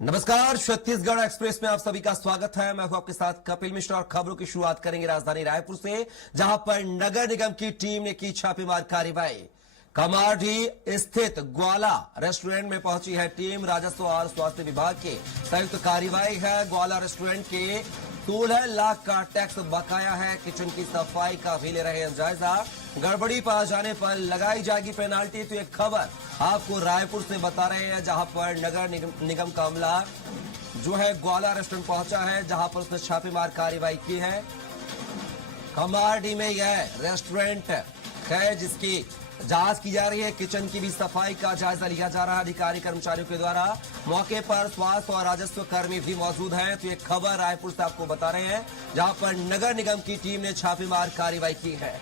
नमस्कार, छत्तीसगढ़ एक्सप्रेस में आप सभी का स्वागत है। मैं हूं आपके साथ कपिल मिश्रा और खबरों की शुरुआत करेंगे राजधानी रायपुर से, जहां पर नगर निगम की टीम ने की छापेमार कार्रवाई। कमारडी स्थित ग्वाला रेस्टोरेंट में पहुंची है टीम। राजस्व और स्वास्थ्य विभाग के संयुक्त कार्रवाई है। ग्वाला रेस्टोरेंट के 16 लाख का टैक्स बकाया है। किचन की सफाई का भी ले रहे हैं जायजा। गड़बड़ी पा जाने पर लगाई जाएगी पेनाल्टी। तो एक खबर आपको रायपुर से बता रहे हैं, जहां पर नगर निगम का अमला जो है ग्वाला रेस्टोरेंट पहुंचा है, जहां पर उसने छापेमार कार्रवाई की है। कमारडी में यह रेस्टोरेंट है जिसकी जांच की जा रही है। किचन की भी सफाई का जायजा लिया जा रहा है अधिकारी कर्मचारियों के द्वारा। मौके पर स्वास्थ्य और राजस्व कर्मी भी मौजूद हैं। तो ये खबर रायपुर से आपको बता रहे हैं, जहां पर नगर निगम की टीम ने छापेमार कार्रवाई की है।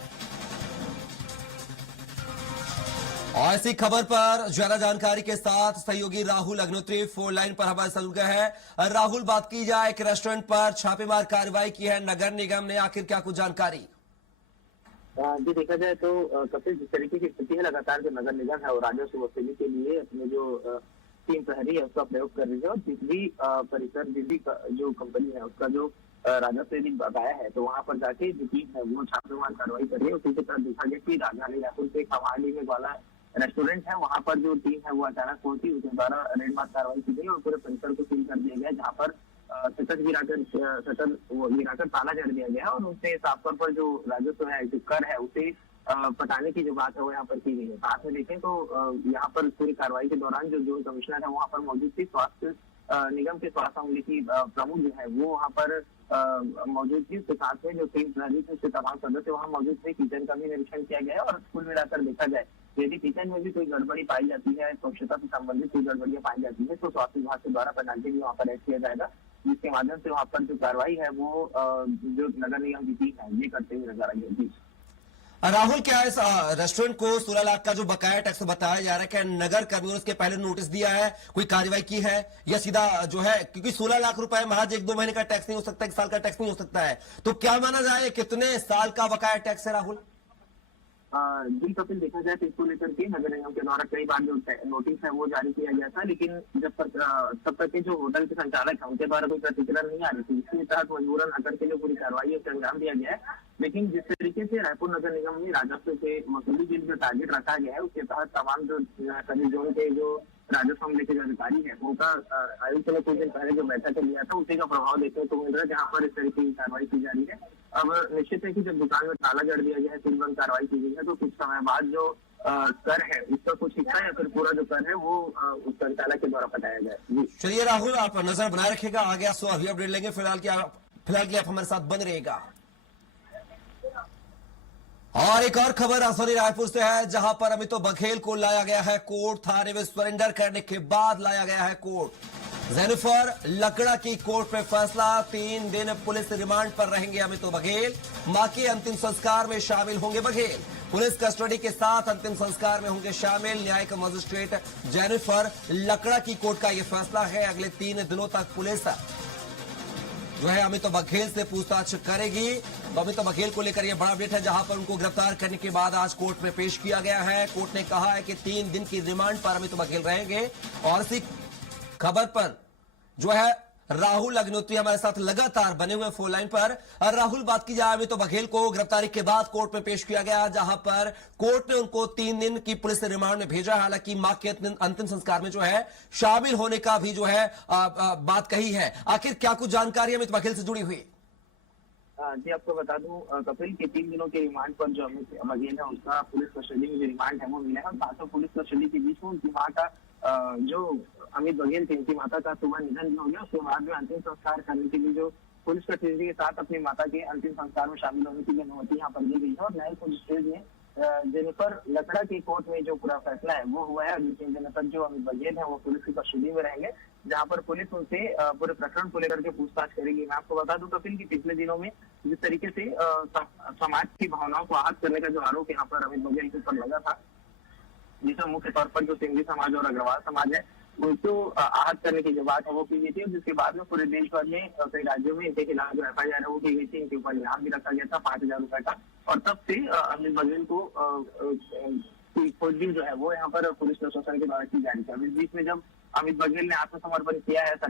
और इसी खबर पर ज्यादा जानकारी के साथ सहयोगी राहुल अग्निहोत्री फोन लाइन पर हमारे साथ जुड़ गए हैं। राहुल, बात की जाए कि रेस्टोरेंट पर छापेमार कार्रवाई की है नगर निगम ने, आखिर क्या कुछ जानकारी? जी देखा जाए तो कपिल, जिस तरीके की स्थिति है, लगातार जो नगर निगम है और राजस्व वसूली के लिए अपने जो टीम प्रहरी है उसका प्रयोग कर रही है। और जिस भी परिसर, जिस भी जो कंपनी है उसका जो राजस्व यदि बकाया है, तो वहां पर जाके जो टीम है वो छापेमार कार्रवाई कर रही है। उसी के तहत देखा गया कि राजधानी रायपुर के कमारडी में वाला रेस्टोरेंट है, वहां पर जो टीम है वो अचानक पहुंची, उसके द्वारा रेड मार्क कार्रवाई की गई और पूरे परिसर को सील कर दिया गया, जहाँ पर शटर गिराकर ताला जड़ दिया गया है। और उससे साफ तौर पर जो राजस्व है, जो कर है, उसे पटाने की जो बात है वो यहाँ पर की गई है। साथ में देखें तो यहाँ पर पूरी कार्रवाई के दौरान जो जोन कमिश्नर है वहाँ पर मौजूद थी। स्वास्थ्य निगम के स्वास्थ्य अमले की प्रमुख जो है वो वहाँ पर मौजूद थी। उसके साथ में जो टीम प्रहरी थे उसके तमाम सदस्य वहाँ मौजूद थे। किचन का भी निरीक्षण किया गया है और कुल मिलाकर देखा जाए यदि किचन में भी कोई गड़बड़ी पाई जाती है, स्वच्छता से संबंधित कोई गड़बड़ियां पाई जाती है, तो स्वास्थ्य विभाग के द्वारा पेनाल्टी भी वहाँ पर ऐड किया जाएगा, जिसके माध्यम से वहाँ पर जो कार्रवाई है वो जो नगर निगम की टीम है ये करते हुए नजर आई है। राहुल, क्या इस रेस्टोरेंट को 16 लाख का जो बकाया टैक्स बताया जा रहा है, क्या नगर कर्मियों ने उसके पहले नोटिस दिया है, कोई कार्रवाई की है, या सीधा जो है, क्योंकि 16 लाख रुपए महज 1-2 महीने का टैक्स नहीं हो सकता, 1 साल का टैक्स नहीं हो सकता है, तो क्या माना जाए कितने साल का बकाया टैक्स है राहुल? जी कपिल, देखा जाए तो इसको लेकर के नगर निगम के द्वारा कई बार जो नोटिस है वो जारी किया गया था, लेकिन जब तक तब तक के जो होटल के संचालक है उनके द्वारा कोई प्रतिक्रिया नहीं आ रही थी। इसके तहत मजबूरन आकर के जो पूरी कार्रवाई है उसे अंजाम दिया गया है। लेकिन जिस तरीके से रायपुर नगर निगम में राजस्व के वसूली के लिए जो टारगेट रखा गया है, उसके तहत तमाम जो सभी जोन के जो राजस्व अमले के जो अधिकारी है उनका आयुक्त ने कुछ दिन पहले जो बैठक लिया था उसी का प्रभाव देखने को मिल रहा है, जहाँ पर इस तरीके की कार्रवाई की जा रही है। अब निश्चित है कि जब दुकान में ताला जड़ दिया गया है, सीलबंद कार्रवाई की गई है, तो कुछ समय बाद जो कर है उसका कुछ हिस्सा या फिर पूरा जो कर है वो उस संचालक के द्वारा बताया जाए। चलिए राहुल, आप नजर बनाए रखिएगा, आगे सो अभी अपडेट लेंगे। फिलहाल के आप हमारे साथ बन रहेगा। और एक और खबर राजधानी रायपुर से है, जहां पर अमितो बघेल को लाया गया है कोर्ट। थाने में सरेंडर करने के बाद लाया गया है कोर्ट। जेनिफर लकड़ा की कोर्ट में फैसला। 3 दिन पुलिस रिमांड पर रहेंगे अमितो बघेल। मां के अंतिम संस्कार में शामिल होंगे बघेल। पुलिस कस्टडी के साथ अंतिम संस्कार में होंगे शामिल। न्यायिक मजिस्ट्रेट जेनिफर लकड़ा की कोर्ट का यह फैसला है। अगले 3 दिनों तक पुलिस जो है अमितो बघेल से पूछताछ करेगी। तो अमितो बघेल को लेकर यह बड़ा अपडेट है, जहां पर उनको गिरफ्तार करने के बाद आज कोर्ट में पेश किया गया है। कोर्ट ने कहा है कि 3 दिन की रिमांड पर अमितो बघेल रहेंगे। और इसी खबर पर जो है राहुल अग्निहोत्री हमारे साथ लगातार बने हुए फोन लाइन पर। राहुल, बात की जाए अमितो बघेल को गिरफ्तारी के बाद कोर्ट में पेश किया गया, जहां पर कोर्ट ने उनको 3 दिन की पुलिस रिमांड में भेजा। हालांकि मां के अंतिम संस्कार में जो है शामिल होने का भी जो है बात कही है। आखिर क्या कुछ जानकारी अमित बघेल से जुड़ी हुई? जी आपको बता दूं कपिल, के 3 दिनों के रिमांड पर जो अमित बघेल है उसका पुलिस कस्टडी में जो रिमांड है वो मिला है। सातों पुलिस कस्टडी के बीच में उनकी मां का जो अमित बघेल थे, उनकी माता का सुबह निधन हो गया। उसके बाद में अंतिम संस्कार करने के लिए जो पुलिस कस्टडी के साथ अपनी माता के अंतिम संस्कार में शामिल होने की जो अनुमति यहाँ पर दी गई है। और न्यायिक मजिस्ट्रेट ने जेनिफर लकड़ा की कोर्ट में जो पूरा फैसला है वो हुआ है। अगले 3 दिनों तक जो अमित बघेल है वो पुलिस की कस्टडी में रहेंगे, जहाँ पर पुलिस उनसे पूरे प्रकरण को लेकर के पूछताछ करेगी। मैं आपको बता दूं कपिल की पिछले दिनों में जिस तरीके से समाज की भावनाओं को आहत करने का जो आरोप यहाँ पर अमित बघेल के ऊपर लगा था, जिसमें मुख्य तौर पर जो सिंधी समाज और अग्रवाल समाज है उनको आहत करने की जो बात है वो की गई थी। जिसके बाद में पूरे देश भर में कई राज्यों में इनके खिलाफ जो FIR है वो की गई थी। इनके ऊपर इनाम भी रखा गया था 5,000 रुपए का। और तब से अमित बघेल को खोजबीन जो है वो यहाँ पर पुलिस प्रशासन के द्वारा की जा रही है। इस बीच में जब अमित बघेल ने आत्मसमर्पण किया है